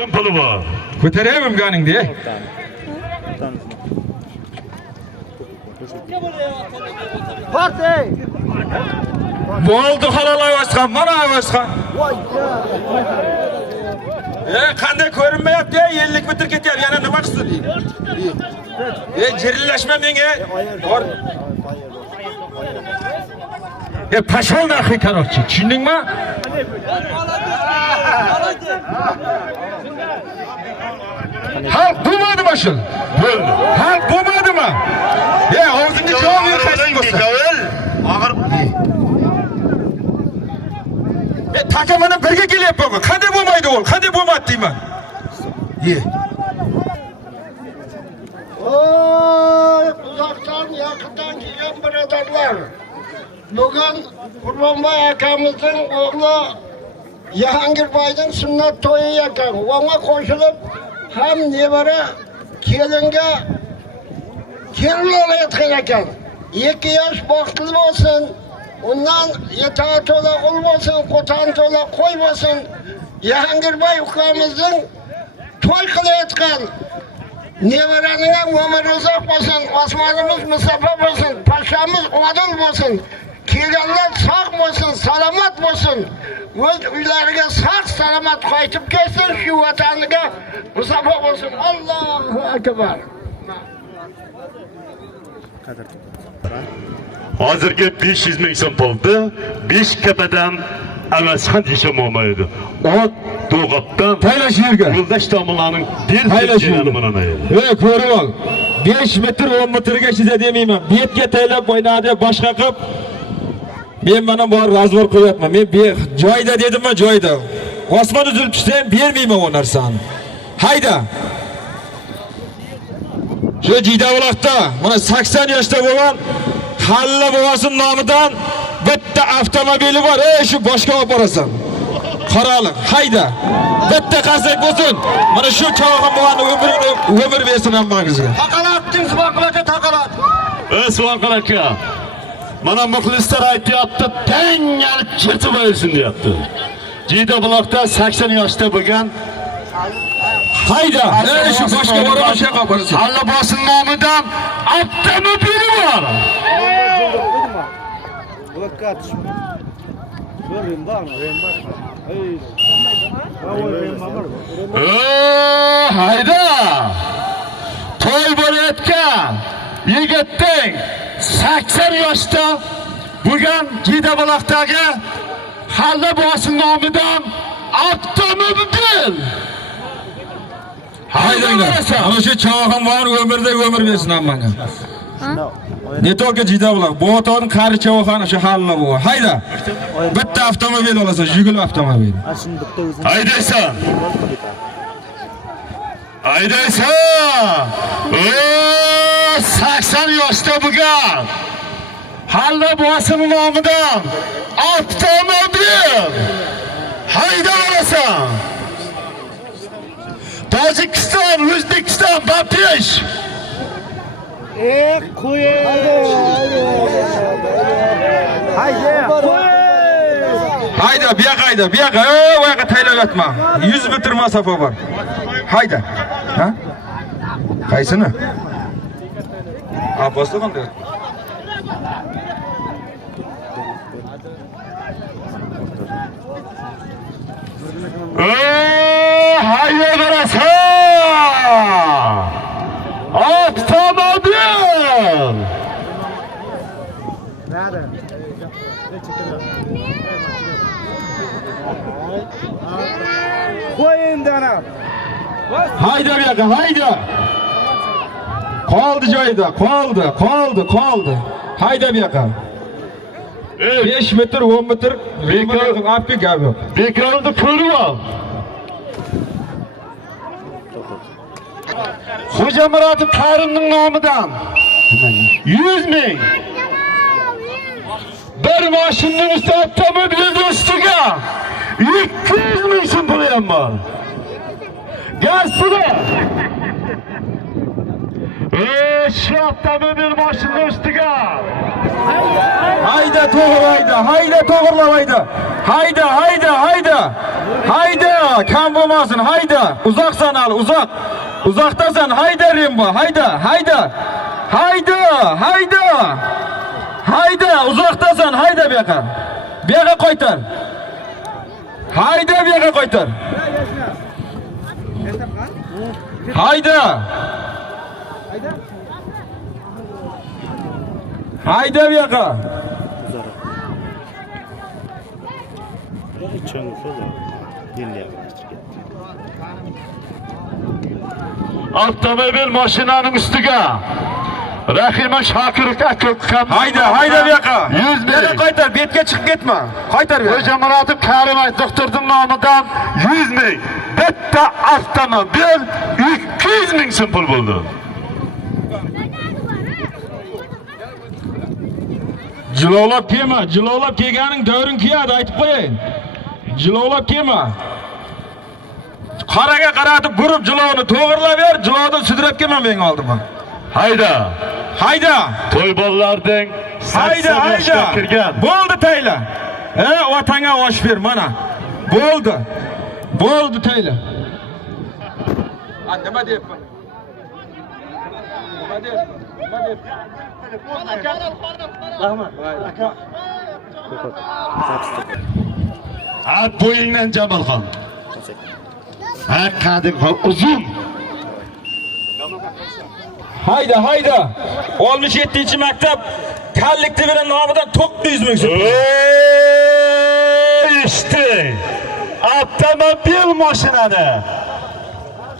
so'm puli bor. Ko'taraymi ganingni? Partey. Bo'ldi halol avasqan, mana avasqan. Qanday ko'rinmayapti, 50 metr ketyapti, yana nima qilsin? Jirilashma menga. Bor. Pashol narxi qaroqchi, tushundingmi? Halk bo'lmadimi shu? Bo'ldi. Halk bo'lmadimi? Og'zingni javob berasizmi bo'lsa? Og'ir. Taka mana birga kelyapman. Qanday bo'lmaydi u? Qanday bo'lmadi deyman. Uzaktan yakından kelgan birodarlar. Bugun Qurbonboy akamizning o'g'li Jahongirboyning sunnat to'yi ekan. O'nga qo'shilib ham nevara kelinga kelin olayotgan ekan. 2 yosh baxtli bo'lsin. Undan yetağı to'la ul bo'lsin, qo'tan to'la qo'y bo'lsin. Jahongirboy ukamizning to'y qilayotgan nevaraning ham umri uzoq bo'lsin, osmonimiz musaffo bo'lsin, pashamiz odil bo'lsin. Kelganlar sog' bo'lsin, salomat bo'lsin. O'z uylariga sog' salomat qaytib kelsin, shu vataniga musaffo bo'lsin. Allohu akbar. Hozirgi 500 ming so'm pulni 5 kapadan Amasxon yasham olmaydi. Ot to'g'atdan Taylash yerga. Yo'ldosh tomonlarning Taylash mana ey, ko'rib ol. 5 metr 10 metrga chiza demayman. Betga taylab o'ynadi, boshqa qilib. Men mana bor razvor qo'yapman. Men joyda dedimmi, joyda. Osmon uzilib tushsa ham bermayman o narsani. Hayda. Shu Jidavloqda mana 80 yoshda bo'lgan Halla bobasining nomidan bitta avtomobili bor. Shu boshqa olib borasan. Qaraliq, hayda. Bitta qasak bo'lsin. Mana shu chog'im bo'lgan umr bersin hammangizga. Taqalatding, Subhanqalacha taqalat. Subhanqalacha. Mana muxlislar aytayapti, tangal chirtib o'lsin deyapti. Jidavloqda 80 yoshda bo'lgan hayda. Shu boshqa borib shu yoqqa borasan. Halla bobasining nomidan avtomobili bor. Hayda! To'y bo'layotgan yigitning 80 yoshda bo'lgan Jidavloqdagi Halla bobasining nomidan avtomobil. Haydanglar. Ana shu chog'im bor, umrda umr bersin hammanga. Ne только Jidavloq, bu o'toni qari chog'xona shu Halla bu. Hayda. Bitta avtomobil olasan, Jigul avtomobil. Haydaysan. Haydaysan. 80 yoshda bo'lgan Halla bobasining nomidan avtomobil. Hayda olasan. Tojikiston, O'zbekiston, Bapesh. Qo'y. Hayda, bu yoqqa, u yoqqa taylayotma. 100 metr masofa bor. Hayda. Ha? Qaysini? Boshqa qanday? Hayda barasan. Avtomobil. Qo'yindana. Hayda bu yoqqa, hayda. Qoldi joyida, qoldi. Hayda bu yoqqa. 5 metr, 10 metr, appi gap yo'q. Bekorni ko'rib ol. Xo'ja Muratov Karimning nomidan 100 ming. Bir mashinaning usti avtomobilning ustiga 200 ming so'm puli ham bor. Gaz puli. Shu avtomobil mashinaning ustiga. Hayda to'g'ri, hayda to'g'irlab hayda. Hayda. Hayda, kam bo'lmasin, hayda. Uzoqsan al, uzoq. Uzoqdasan, hayda Rembo, hayda, hayda. Hayda, hayda. Hayda, uzoqdasan, hayda bu yoqqa. Bu yoqqa qaytar. Hayda, bu yoqqa qaytar. Hayda. Hayda bu yoqqa. Avtomobil mashinanın üstüge. Rahime Şakir'e kökkem. Hayda bu yoqqa. 100 Bu yoqqa ming. qaytar, betga chiqib ketma. Qaytar bu yoqqa. Hoca Murat'ım Karimay doktorun namıdan 100 ming. Bitta avtomobil 200 ming so'm pul buldu. Jilovlab kelma, jilovlab kelganing davring kiyadi, aytib qo'yayin. Jilovlab kelma. Qaraga qaratib gurup jilovni to'g'irlab ber, jilovdan sudrab kelma menga oldimdan. Hayda. Hayda. To'y bolalarning Hayda, 80 yoshga hayda. kirgan. Bo'ldi tayla. Vatanga osh ber mana. Bo'ldi. Bo'ldi tayla. Nima deyapman? Nima deyapman? Nima deyapman? Rahmat. Aka. At bo'yingdan Jamolxon. Ha qadim uzun. Hayda, hayda. 67-maktab kollektivining nomidan 900 ming so'm. İşte avtomobil mashinani.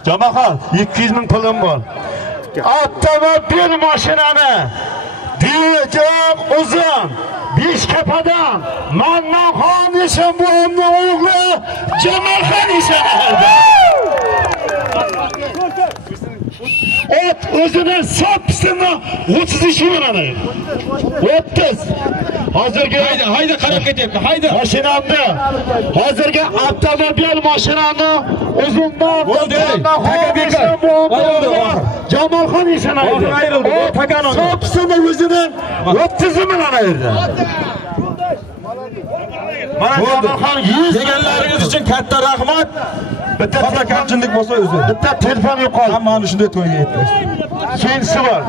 Jamolxon 200 ming pulim bor. Avtomobil mashinani. Diyecek uzun. Beshkapadan Mannanxon Eshonboyevning o'g'li Jamolxon Eshonboyev. Ot o'zini sopsini 30 ishi beradi. 30. Hozirgi Hayda qarab ketyapti. Hayda. mashinamni hozirgi avtomobil mashinani uzundan Jamolxon Eshonboyev. Oxir ayrildi. O takan uni. Sopsini o'zini 30 million ayirdi. Mana Jamolxon 100 Deganlaringiz uchun katta rahmat. bitta Faqat kamchilik bo'lsa o'zi. bitta telefon yo'qoldi. Hammani shunday to'yga yetkazdi. Keyinchisi bor.